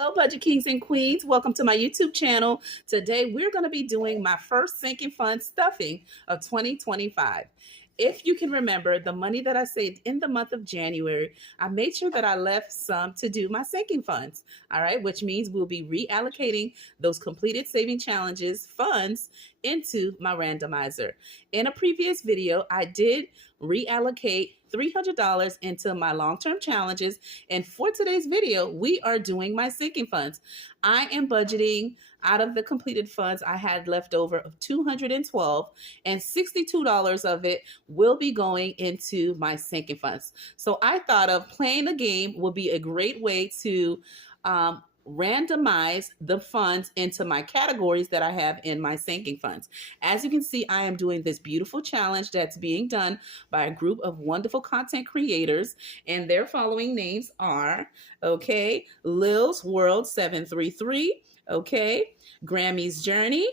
Hello, Budget Kings and Queens. Welcome to my YouTube channel. Today, we're going to be doing my first sinking fund stuffing of 2025. If you can remember the money that I saved in the month of January, I made sure that I left some to do my sinking funds. All right, which means we'll be reallocating those completed saving challenges funds into my randomizer. In a previous video, I did reallocate $300 into my long-term challenges. And for today's video, we are doing my sinking funds. I am budgeting out of the completed funds I had left over of $212, and $62 of it will be going into my sinking funds. So I thought of playing a game would be a great way to randomize the funds into my categories that I have in my sinking funds. As you can see, I am doing this beautiful challenge that's being done by a group of wonderful content creators, and their following names are, okay, Lil's World 733, okay, Grammy's Journey,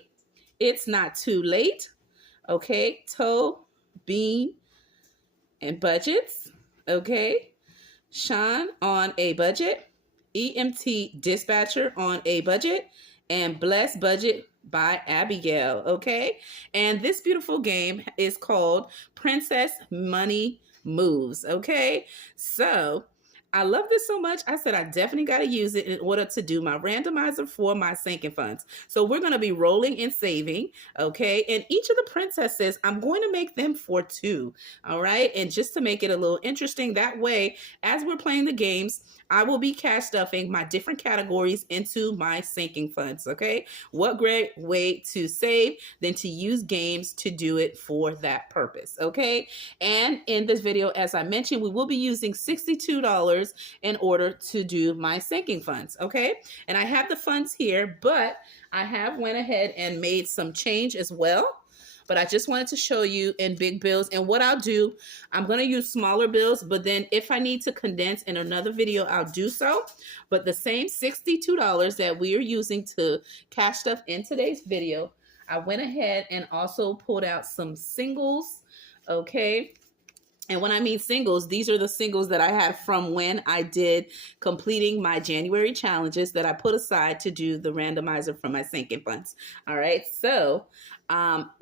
It's Not Too Late, okay, Toe, Bean, and Budgets, okay, Sean on a Budget, EMT Dispatcher on a Budget, and Bless Budget by Abigail, okay? And this beautiful game is called Princess Money Moves, okay? So I love this so much. I said I definitely got to use it in order to do my randomizer for my sinking funds. So we're going to be rolling and saving, okay? And each of the princesses, I'm going to make them for two, all right? And just to make it a little interesting, that way, as we're playing the games, I will be cash stuffing my different categories into my sinking funds, okay? What great way to save than to use games to do it for that purpose, okay? And in this video, as I mentioned, we will be using $62 in order to do my sinking funds, okay? And I have the funds here, but I have went ahead and made some change as well. But I just wanted to show you in big bills. And what I'll do, I'm going to use smaller bills, but then if I need to condense in another video, I'll do so. But the same $62 that we are using to cash stuff in today's video, I went ahead and also pulled out some singles, okay? And when I mean singles, these are the singles that I had from when I did completing my January challenges that I put aside to do the randomizer for my sinking funds. All right, so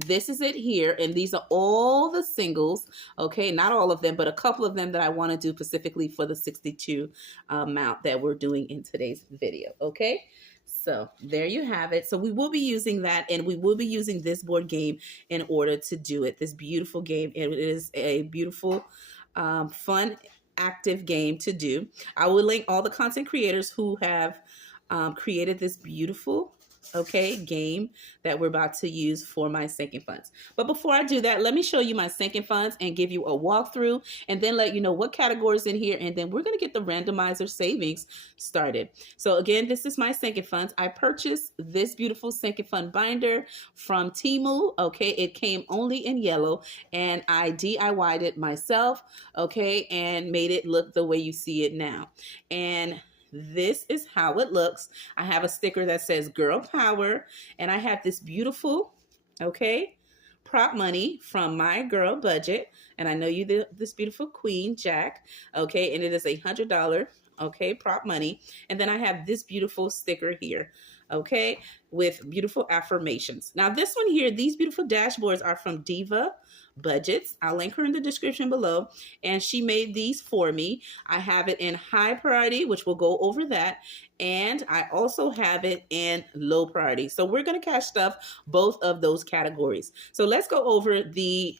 this is it here, and these are all the singles, okay? Not all of them, but a couple of them that I want to do specifically for the 62 amount that we're doing in today's video, okay? So there you have it. So we will be using that, and we will be using this board game in order to do it. This beautiful game. It is a beautiful, fun, active game to do. I will link all the content creators who have created this beautiful game that we're about to use for my sinking funds. But before I do that, let me show you my sinking funds and give you a walkthrough, and then let you know what categories in here, and then we're going to get the randomizer savings started. So again, this is my sinking funds. I purchased this beautiful sinking fund binder from Temu, okay? It came only in yellow, and I DIY'd it myself, okay, and made it look the way you see it now. And this is how it looks. I have a sticker that says Girl Power, and I have this beautiful, okay, prop money from my girl budget, and I know you this beautiful Queen Jack, okay, and it is $100, okay, prop money. And then I have this beautiful sticker here, okay, with beautiful affirmations. Now this one here, these beautiful dashboards are from Diva Budgets. I'll link her in the description below, and she made these for me. I have it in high priority, which we'll go over that, and I also have it in low priority. So we're going to cash stuff both of those categories. So let's go over the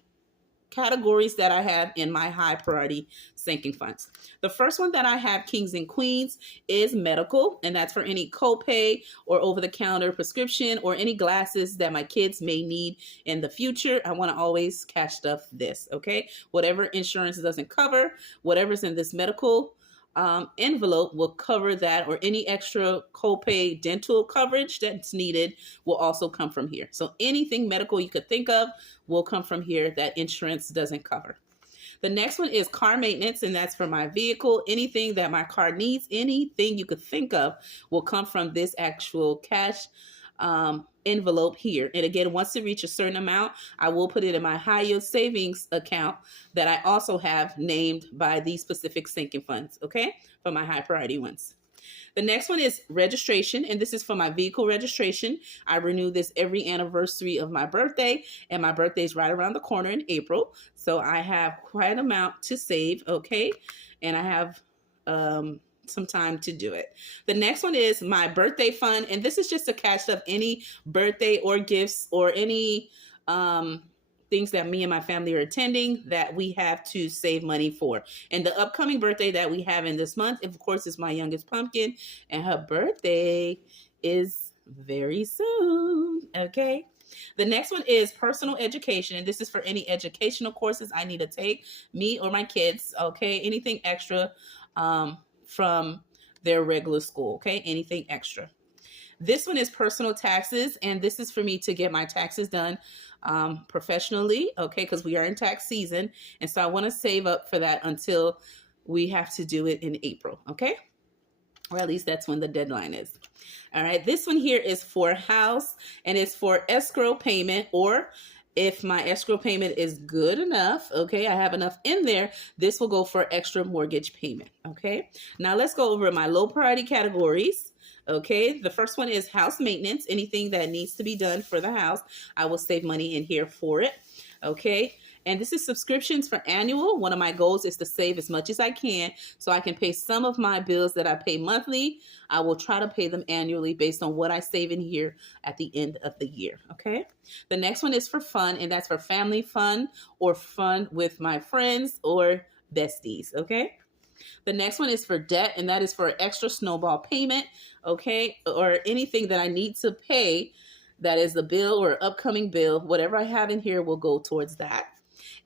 categories that I have in my high priority sinking funds. The first one that I have, Kings and Queens, is medical, and that's for any copay or over-the-counter prescription or any glasses that my kids may need in the future. I want to always cash stuff this, okay? Whatever insurance doesn't cover, whatever's in this medical envelope will cover that, or any extra copay dental coverage that's needed will also come from here. So anything medical you could think of will come from here that insurance doesn't cover. The next one is car maintenance, and that's for my vehicle. Anything that my car needs, anything you could think of will come from this actual cash envelope here. And again, once it reaches a certain amount, I will put it in my high yield savings account that I also have named by these specific sinking funds, okay, for my high priority ones. The next one is registration, and this is for my vehicle registration. I renew this every anniversary of my birthday, and my birthday is right around the corner in April. So I have quite an amount to save, okay? And I have some time to do it. The next one is my birthday fund, and this is just to cash up any birthday or gifts or any things that me and my family are attending that we have to save money for. And the upcoming birthday that we have in this month, of course, is my youngest Pumpkin, and her birthday is very soon, okay? The next one is personal education, and this is for any educational courses I need to take, me or my kids, okay? Anything extra from their regular school, okay? Anything extra. This one is personal taxes, and this is for me to get my taxes done professionally, okay, because we are in tax season, and so I want to save up for that until we have to do it in April, okay? Or at least that's when the deadline is. All right, this one here is for house, and it's for escrow payment, or if my escrow payment is good enough, okay, I have enough in there, this will go for extra mortgage payment, okay? Now let's go over my low priority categories. Okay, the first one is house maintenance. Anything that needs to be done for the house, I will save money in here for it. Okay, and this is subscriptions for annual. One of my goals is to save as much as I can so I can pay some of my bills that I pay monthly. I will try to pay them annually based on what I save in here at the end of the year. Okay, the next one is for fun, and that's for family fun or fun with my friends or besties. Okay. The next one is for debt, and that is for extra snowball payment, okay, or anything that I need to pay that is a bill or upcoming bill. Whatever I have in here will go towards that.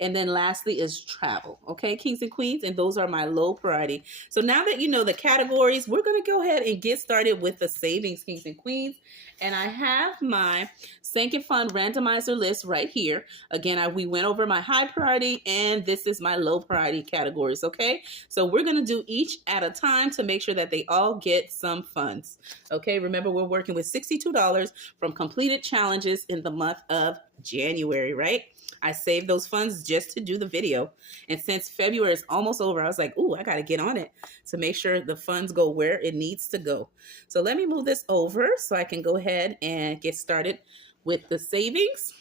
And then lastly is travel, okay, kings and queens, and those are my low priority. So now that you know the categories, we're going to go ahead and get started with the savings, kings and queens. And I have my sinking fund randomizer list right here. Again, we went over my high priority, and this is my low priority categories, okay? So we're going to do each at a time to make sure that they all get some funds, okay? Remember, we're working with $62 from completed challenges in the month of January, right? I saved those funds just to do the video. And since February is almost over, I was like, ooh, I got to get on it to make sure the funds go where it needs to go. So let me move this over so I can go ahead and get started with the savings.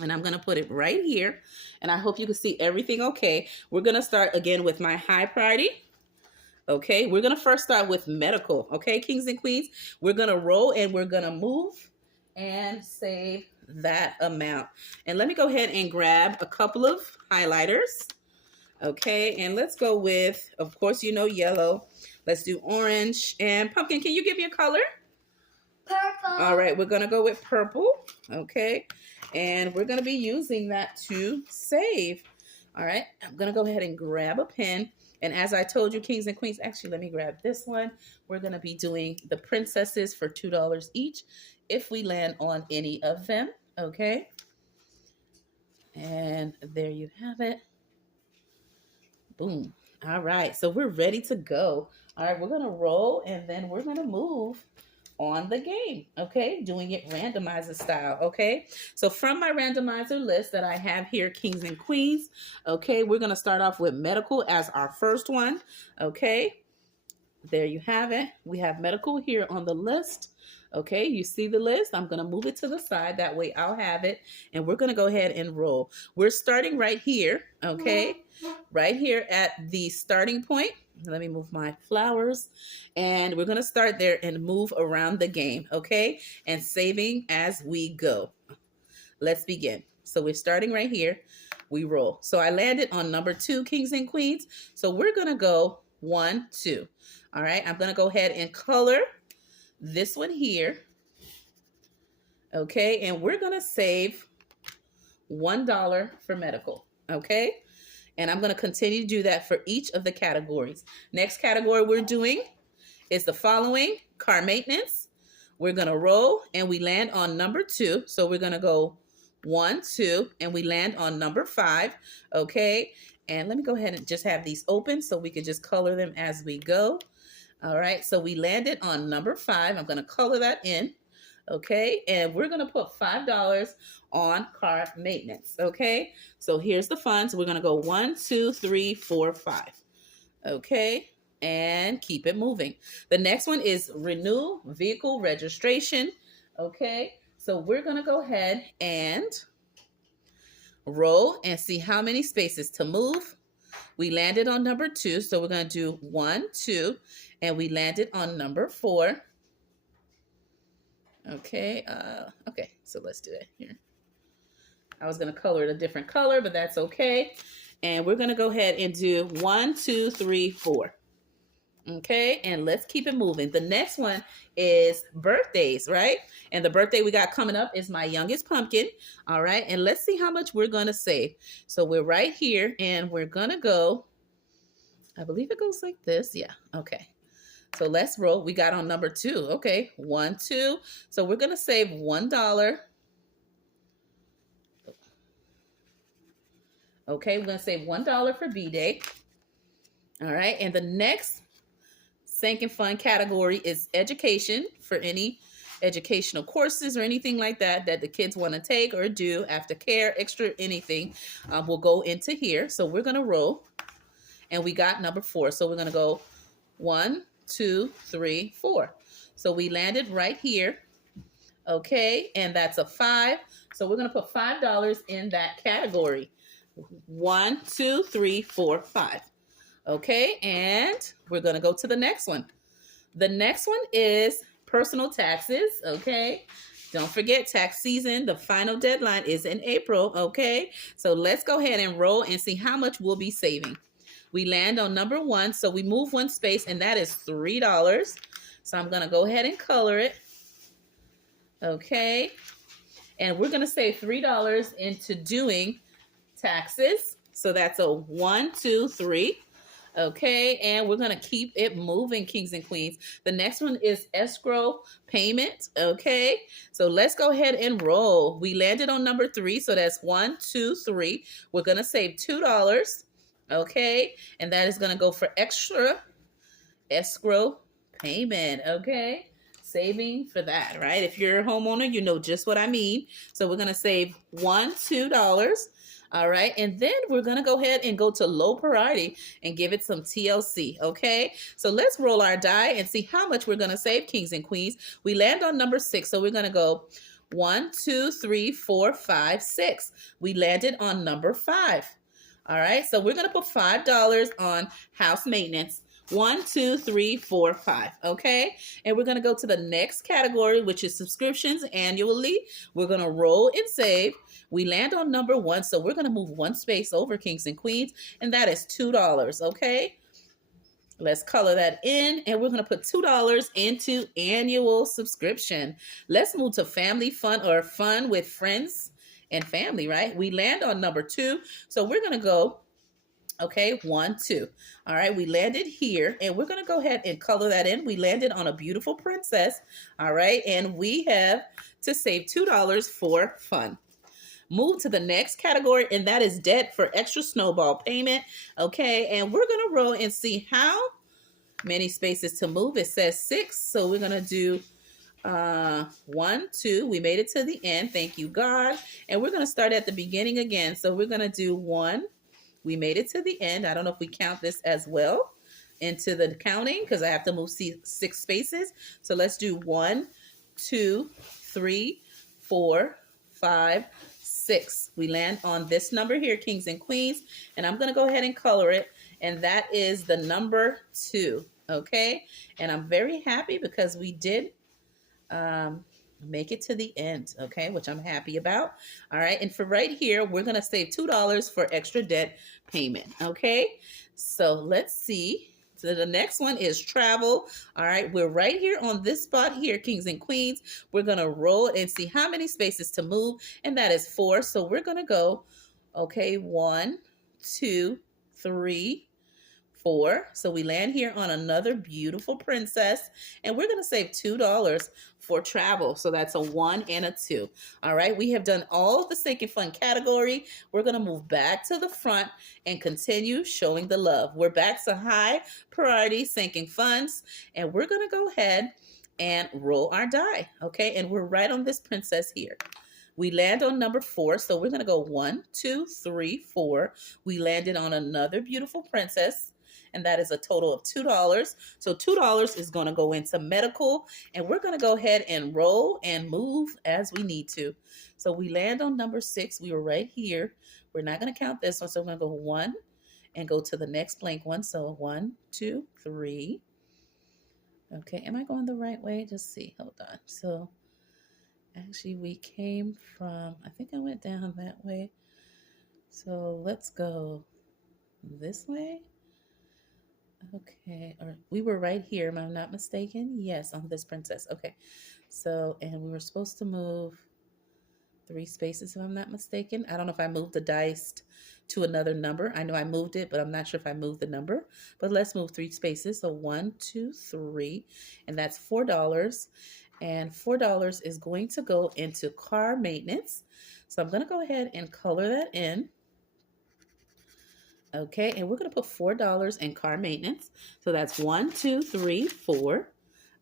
And I'm going to put it right here. And I hope you can see everything okay. We're going to start again with my high priority. Okay, we're going to first start with medical. Okay, kings and queens, we're going to roll and we're going to move and save that amount. And let me go ahead and grab a couple of highlighters. Okay, and let's go with, of course, you know, yellow. Let's do orange. And Pumpkin, can you give me a color? Purple. All right, we're going to go with purple. Okay, and we're going to be using that to save. All right, I'm going to go ahead and grab a pen. And as I told you, kings and queens, actually, let me grab this one. We're going to be doing the princesses for $2 each if we land on any of them, okay? And there you have it. Boom. All right, so we're ready to go. All right, we're going to roll, and then we're going to move on the game, okay? Doing it randomizer style, okay? So from my randomizer list that I have here, kings and queens, okay, we're going to start off with medical as our first one, okay? There you have it. We have medical here on the list. Okay, you see the list. I'm going to move it to the side. That way I'll have it. And we're going to go ahead and roll. We're starting right here. Okay, right here at the starting point. Let me move my flowers. And we're going to start there and move around the game. Okay, and saving as we go. Let's begin. So we're starting right here. We roll. So I landed on number 2, kings and queens. So we're going to go 1, 2. All right, I'm going to go ahead and color this one here. Okay, and we're going to save $1 for medical. Okay, and I'm going to continue to do that for each of the categories. Next category we're doing is the following: car maintenance. We're going to roll and we land on number 2. So we're going to go 1, 2, and we land on number 5. Okay, and let me go ahead and just have these open so we can just color them as we go. All right, so we landed on number 5. I'm going to color that in, okay? And we're going to put $5 on car maintenance, okay? So here's the funds. We're going to go 1, 2, 3, 4, 5, okay? and keep it moving. The next one is renew vehicle registration. Okay, so we're going to go ahead and roll and see how many spaces to move. We landed on number 2, so we're going to do 1, 2, and we landed on number 4. Okay, okay, so let's do it here. I was going to color it a different color, but that's okay. And we're going to go ahead and do 1, 2, 3, 4. Okay, and let's keep it moving. The next one is birthdays, right? And the birthday we got coming up is my youngest pumpkin. All right, and let's see how much we're going to save. So we're right here, and we're going to go, I believe it goes like this. Yeah, okay. So let's roll. We got on number 2. Okay, 1, 2. So we're going to save $1. Okay, we're going to save $1 for B-Day. All right, and the next sinking fund category is education, for any educational courses or anything like that that the kids want to take or do, aftercare, extra anything, will go into here. So we're going to roll, and we got number 4. So we're going to go 1, 2, 3, 4. So we landed right here. Okay, and that's a 5. So we're going to put $5 in that category. 1, 2, 3, 4, 5. Okay, and we're going to go to the next one. The next one is personal taxes. Okay, don't forget tax season. The final deadline is in April. Okay, so let's go ahead and roll and see how much we'll be saving. We land on number 1, so we move 1 space, and that is $3. So I'm going to go ahead and color it. Okay, and we're going to save $3 into doing taxes. So that's a 1, 2, 3. Okay, and we're going to keep it moving, kings and queens. The next one is escrow payment. Okay, so let's go ahead and roll. We landed on number 3, so that's 1, 2, 3. We're going to save $2. Okay, and that is going to go for extra escrow payment. Okay, saving for that, right? If you're a homeowner, you know just what I mean. So we're going to save $2. All right, and then we're going to go ahead and go to low priority and give it some TLC, okay? So let's roll our die and see how much we're going to save, kings and queens. We land on number 6, so we're going to go 1, 2, 3, 4, 5, 6. We landed on number 5. All right, so we're going to put $5 on house maintenance. 1, 2, 3, 4, 5. Okay, and we're going to go to the next category, which is subscriptions annually. We're going to roll and save. We land on number 1, so we're going to move 1 space over, kings and queens, and that is $2. Okay, let's color that in, and we're going to put $2 into annual subscription. Let's move to family fun, or fun with friends and family, right? We land on number 2, so we're going to go, okay, 1, 2. All right, we landed here, and we're going to go ahead and color that in. We landed on a beautiful princess. All right, and we have to save $2 for fun. Move to the next category, and that is debt for extra snowball payment. Okay, and we're going to roll and see how many spaces to move. It says 6, so we're going to do 1, 2. We made it to the end. Thank you, God. And we're going to start at the beginning again. So we're going to do 1. We made it to the end. I don't know if we count this as well into the counting, because I have to move 6 spaces. So let's do 1, 2, 3, 4, 5, 6. We land on this number here, kings and queens, and I'm going to go ahead and color it, and that is the number 2. Okay, and I'm very happy because we did make it to the end, okay, which I'm happy about. All right, and for right here, we're going to save $2 for extra debt payment. Okay, so let's see. So the next one is travel. All right, we're right here on this spot here, kings and queens. We're going to roll and see how many spaces to move, and that is 4. So we're going to go, okay, 1, 2, 3, 4. So we land here on another beautiful princess, and we're going to save $2 for travel. So that's a 1 and a 2. All right, we have done all of the sinking fund category. We're going to move back to the front and continue showing the love. We're back to high priority sinking funds, and we're going to go ahead and roll our die. Okay, and we're right on this princess here. We land on number 4, so we're going to go 1, 2, 3, 4. We landed on another beautiful princess, and that is a total of $2. So $2 is going to go into medical, and we're going to go ahead and roll and move as we need to. So we land on number 6. We were right here. We're not going to count this one, so we're going to go 1 and go to the next blank one. So 1, 2, 3. Okay, am I going the right way? Just see. Hold on. So actually we came from, I think I went down that way. So let's go this way. Okay, or we were right here, am I not mistaken? Yes, on this princess. Okay, so, and we were supposed to move 3 spaces if I'm not mistaken. I don't know if I moved the dice to another number. I know I moved it, but I'm not sure if I moved the number. But let's move 3 spaces. So 1, 2, 3, and that's $4. And $4 is going to go into car maintenance. So I'm going to go ahead and color that in. Okay, and we're going to put $4 in car maintenance. So that's 1, 2, 3, 4.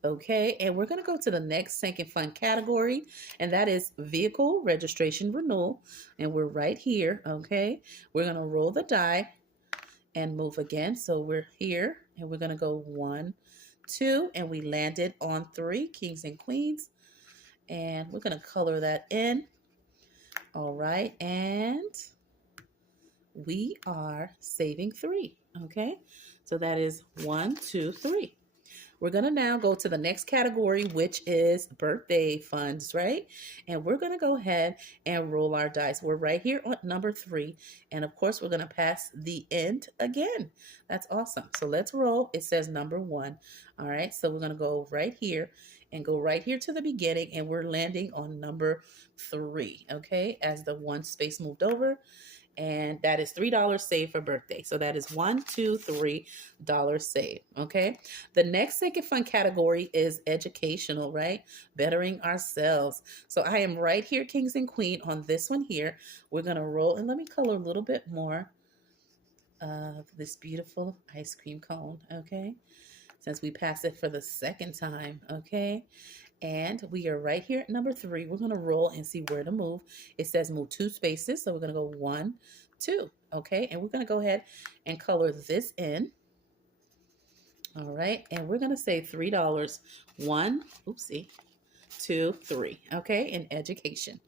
Okay, and we're going to go to the next sinking fund category, and that is vehicle registration renewal. And we're right here. Okay, we're going to roll the die and move again. So we're here, and we're going to go 1, 2, and we landed on 3 kings and queens. And we're going to color that in. All right, and we are saving 3. Okay, so that is 1, 2, 3. We're going to now go to the next category, which is birthday funds, right? And we're going to go ahead and roll our dice. We're right here on number 3. And of course, we're going to pass the end again. That's awesome. So let's roll. It says number 1. All right. So we're going to go right here and go right here to the beginning. And we're landing on number 3. Okay. As the 1 space moved over. And that is $3 saved for birthday. So that is $1, $2, $3 saved. Okay. The next sinking fund category is educational, right? Bettering ourselves. So I am right here, kings and queen, on this one here. We're going to roll, and let me color a little bit more of this beautiful ice cream cone. Okay. Since we passed it for the second time. Okay. And we are right here at number 3. We're going to roll and see where to move. It says move 2 spaces. So we're going to go 1, 2. Okay. And we're going to go ahead and color this in. All right. And we're going to say $3. 1, oopsie, 2, 3. Okay. In education.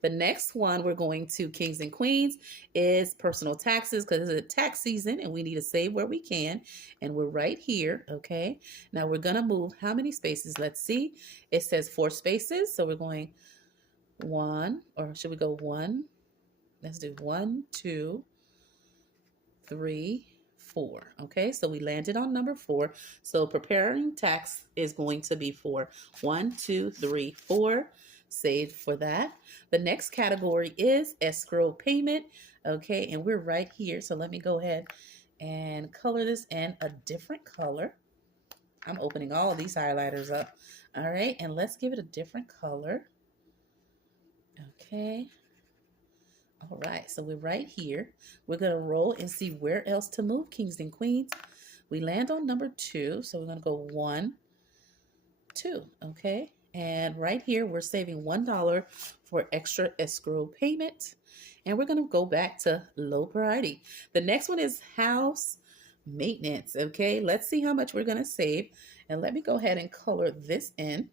The next one we're going to kings and queens is personal taxes, because it's a tax season and we need to save where we can. And we're right here. Okay. Now we're going to move how many spaces? Let's see. It says 4 spaces. So we're going 1, or should we go 1? Let's do 1, 2, 3, 4. Okay. So we landed on number 4. So preparing tax is going to be for 1, 2, 3, 4. Saved for that. The next category is escrow payment. Okay, and we're right here. So let me go ahead and color this in a different color. I'm opening all of these highlighters up. All right, and let's give it a different color. Okay. All right, so we're right here. We're going to roll and see where else to move, kings and queens. We land on number 2. So we're going to go 1, 2. Okay. And right here, we're saving $1 for extra escrow payment. And we're going to go back to low priority. The next one is house maintenance. Okay, let's see how much we're going to save. And let me go ahead and color this in.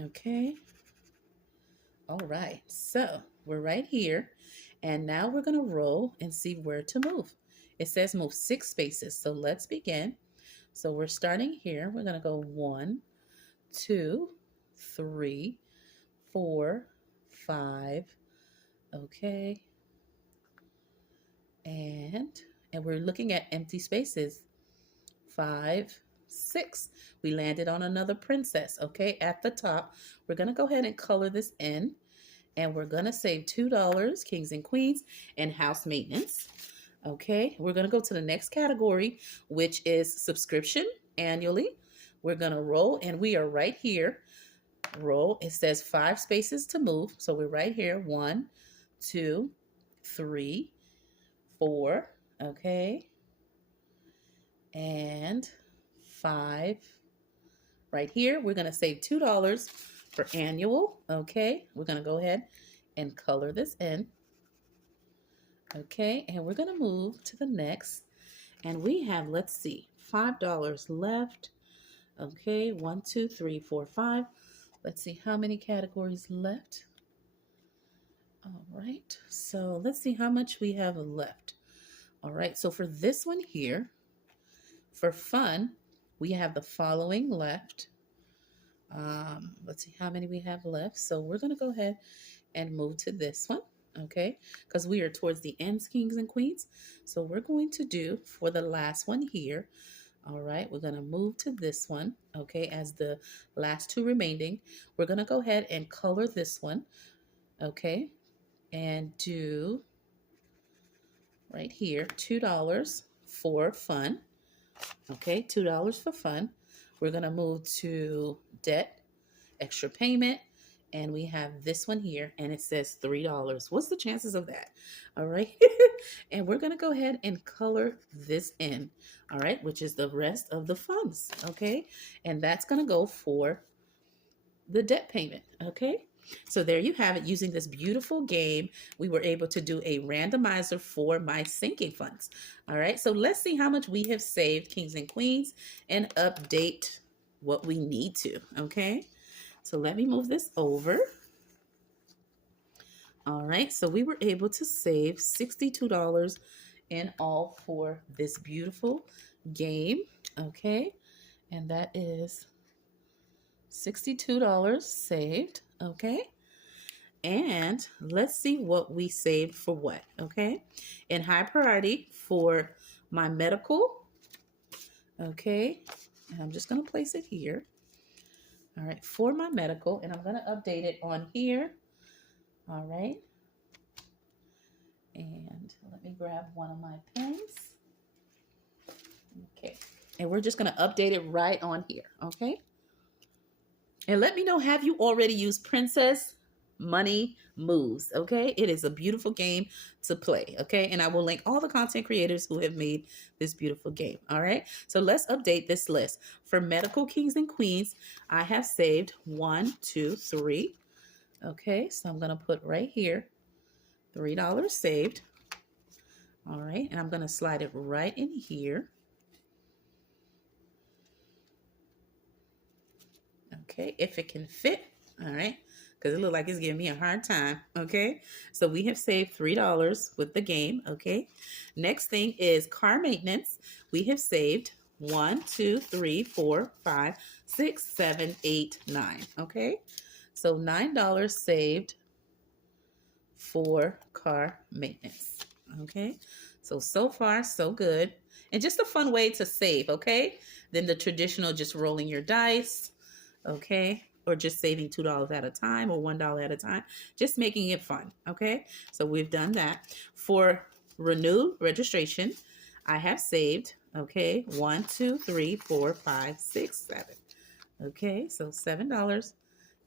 Okay. All right. So we're right here. And now we're going to roll and see where to move. It says move 6 spaces. So let's begin. So we're starting here. We're going to go 1, 2, 3, 4, 5. Okay. And we're looking at empty spaces. 5, 6. We landed on another princess. Okay. At the top, we're going to go ahead and color this in. And we're going to save $2, kings and queens, and house maintenance. Okay. We're going to go to the next category, which is subscription annually. We're going to roll, and we are right here. Roll. It says 5 spaces to move. So we're right here. 1, 2, 3, 4. Okay. And 5. Right here, we're going to save $2 for annual. Okay. We're going to go ahead and color this in. Okay. And we're going to move to the next. And we have, let's see, $5 left. Okay, 1, 2, 3, 4, 5. Let's see how many categories left. All right, so let's see how much we have left. All right, so for this one here, for fun, we have the following left. Let's see how many we have left. So we're going to go ahead and move to this one, okay? Because we are towards the end, kings and queens. So we're going to do for the last one here. All right, we're going to move to this one, okay, as the last two remaining. We're going to go ahead and color this one, okay, and do right here $2 for fun, okay, $2 for fun. We're going to move to debt, extra payment, and we have this one here, and it says $3. What's the chances of that? All right. And we're going to go ahead and color this in, all right, which is the rest of the funds, okay? And that's going to go for the debt payment, okay? So there you have it. Using this beautiful game, we were able to do a randomizer for my sinking funds, all right? So let's see how much we have saved, kings and queens, and update what we need to, okay? So let me move this over. All right, so we were able to save $62 in all for this beautiful game, okay? And that is $62 saved, okay? And let's see what we saved for what, okay? In high priority for my medical, okay? And I'm just gonna place it here. All right, for my medical, and I'm gonna update it on here. All right. And let me grab one of my pens. Okay. And we're just going to update it right on here. Okay. And let me know, have you already used Princess Money Moves? Okay. It is a beautiful game to play. Okay. And I will link all the content creators who have made this beautiful game. All right. So let's update this list. For medical kings and queens, I have saved 1, 2, 3. Okay. So I'm going to put right here $3 saved. All right, and I'm going to slide it right in here. Okay, if it can fit. All right, because it looks like it's giving me a hard time. Okay, so we have saved $3 with the game. Okay, next thing is car maintenance. We have saved 1, 2, 3, 4, 5, 6, 7, 8, 9. Okay, so $9 saved for car maintenance. Okay, so far so good, and just a fun way to save. Okay, than the traditional just rolling your dice, okay, or just saving $2 at a time or $1 at a time, just making it fun. Okay, so we've done that. For renew registration, I have saved, okay, 1, 2, 3, 4, 5, 6, 7. Okay, so $7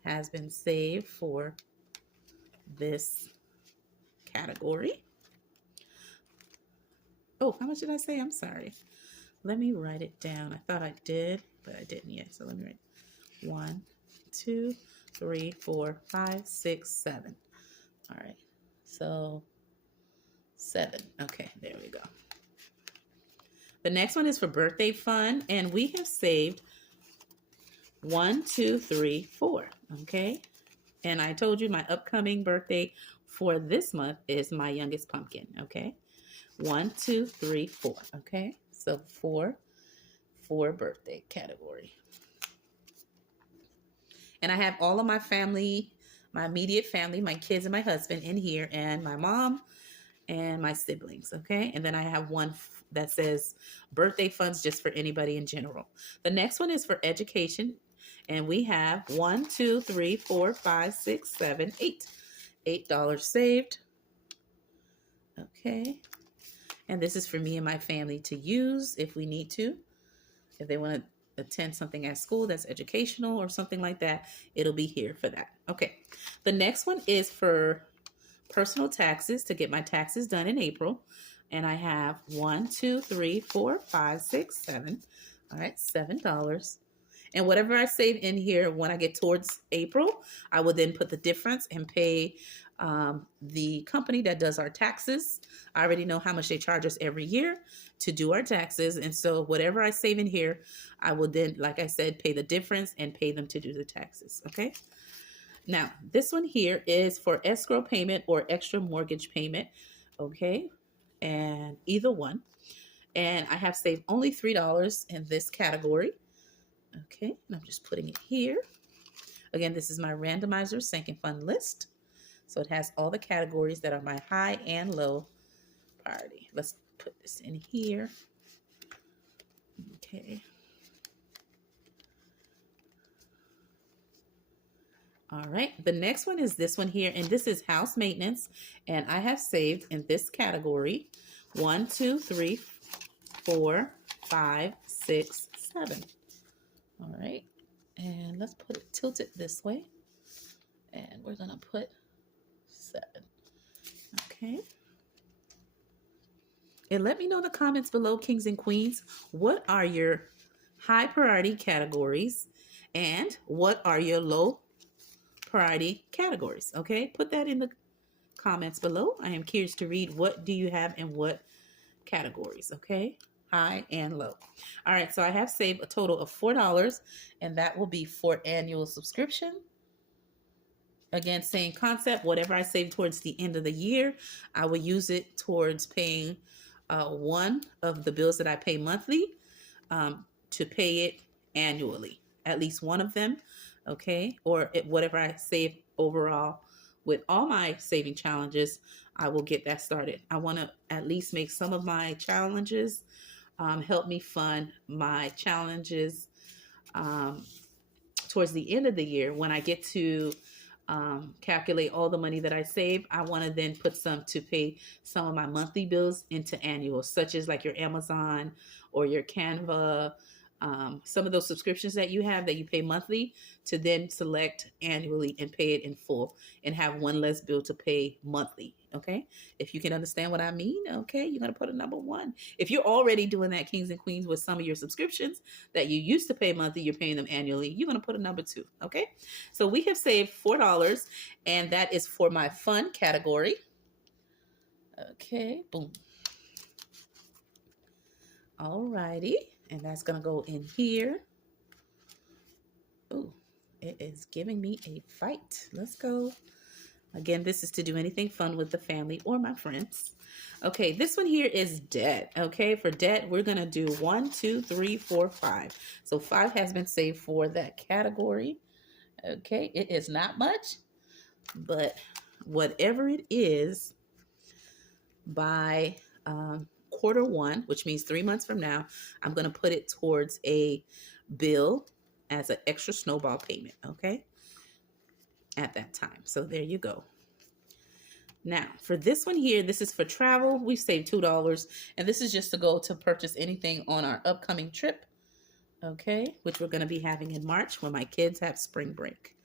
has been saved for this category. Oh, how much did I say? I'm sorry. Let me write it down. I thought I did, but I didn't yet. So let me write 1, 2, 3, 4, 5, 6, 7. All right. So 7. Okay, there we go. The next one is for birthday fun, and we have saved 1, 2, 3, 4. Okay. And I told you my upcoming birthday for this month is my youngest pumpkin. Okay. 1, 2, 3, 4. Okay. So 4 birthday category. And I have all of my family, my immediate family, my kids and my husband in here, and my mom and my siblings. Okay. And then I have one that says birthday funds just for anybody in general. The next one is for education. And we have 1, 2, 3, 4, 5, 6, 7, 8. $8 saved. Okay. And this is for me and my family to use if we need to. If they want to attend something at school that's educational or something like that, it'll be here for that. Okay. The next one is for personal taxes, to get my taxes done in April. And I have 1, 2, 3, 4, 5, 6, 7. All right, $7. And whatever I save in here, when I get towards April, I will then put the difference and pay the company that does our taxes. I already know how much they charge us every year to do our taxes. And so whatever I save in here, I will then, like I said, pay the difference and pay them to do the taxes. Okay. Now, this one here is for escrow payment or extra mortgage payment. Okay. And either one. And I have saved only $3 in this category. Okay. And I'm just putting it here. Again, this is my randomizer sinking fund list. So it has all the categories that are my high and low priority. Let's put this in here. Okay. All right. The next one is this one here, and this is house maintenance. And I have saved in this category 1, 2, 3, 4, 5, 6, 7. All right. And let's put it tilted this way. And we're going to put 7. Okay. And let me know in the comments below, kings and queens, what are your high priority categories and what are your low priority categories? Okay, put that in the comments below. I am curious to read what do you have in what categories. Okay, high and low. All right, so I have saved a total of $4, and that will be for annual subscription. Again, same concept. Whatever I save towards the end of the year, I will use it towards paying one of the bills that I pay monthly to pay it annually, at least one of them. Okay, or whatever I save overall with all my saving challenges, I will get that started. I want to at least make some of my challenges help me fund my challenges towards the end of the year. When I get to calculate all the money that I save, I want to then put some to pay some of my monthly bills into annual, such as like your Amazon or your Canva, some of those subscriptions that you have that you pay monthly, to then select annually and pay it in full and have one less bill to pay monthly. Okay. If you can understand what I mean, okay, you're going to put a number 1. If you're already doing that, kings and queens, with some of your subscriptions that you used to pay monthly, you're paying them annually, you're going to put a number 2. Okay. So we have saved $4, and that is for my fun category. Okay. Boom. All righty. And that's going to go in here. Ooh, it is giving me a fight. Let's go. Again, this is to do anything fun with the family or my friends. Okay, this one here is debt. Okay, for debt, we're going to do 1, 2, 3, 4, 5. So 5 has been saved for that category. Okay, it is not much, but whatever it is, by Q1, which means 3 months from now, I'm going to put it towards a bill as an extra snowball payment, okay, at that time. So there you go. Now, for this one here, this is for travel. We saved $2, and this is just to go to purchase anything on our upcoming trip, okay, which we're going to be having in March when my kids have spring break.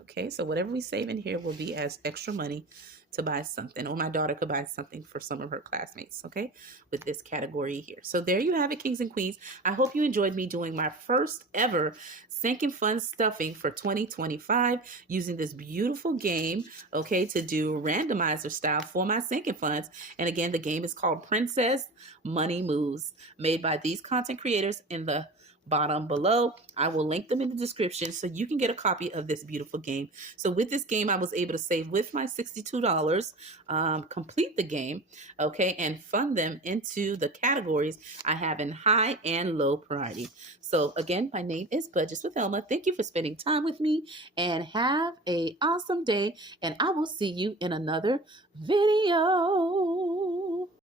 Okay, so whatever we save in here will be as extra money to buy something, or my daughter could buy something for some of her classmates, okay, with this category here. So there you have it, kings and queens. I hope you enjoyed me doing my first ever sinking fund stuffing for 2025 using this beautiful game, okay, to do randomizer style for my sinking funds. And again, the game is called Princess Money Moves, made by these content creators in the bottom below. I will link them in the description so you can get a copy of this beautiful game. So with this game, I was able to save with my $62, complete the game, okay, and fund them into the categories I have in high and low priority. So again, my name is Budgets with Elma. Thank you for spending time with me, and have an awesome day, and I will see you in another video.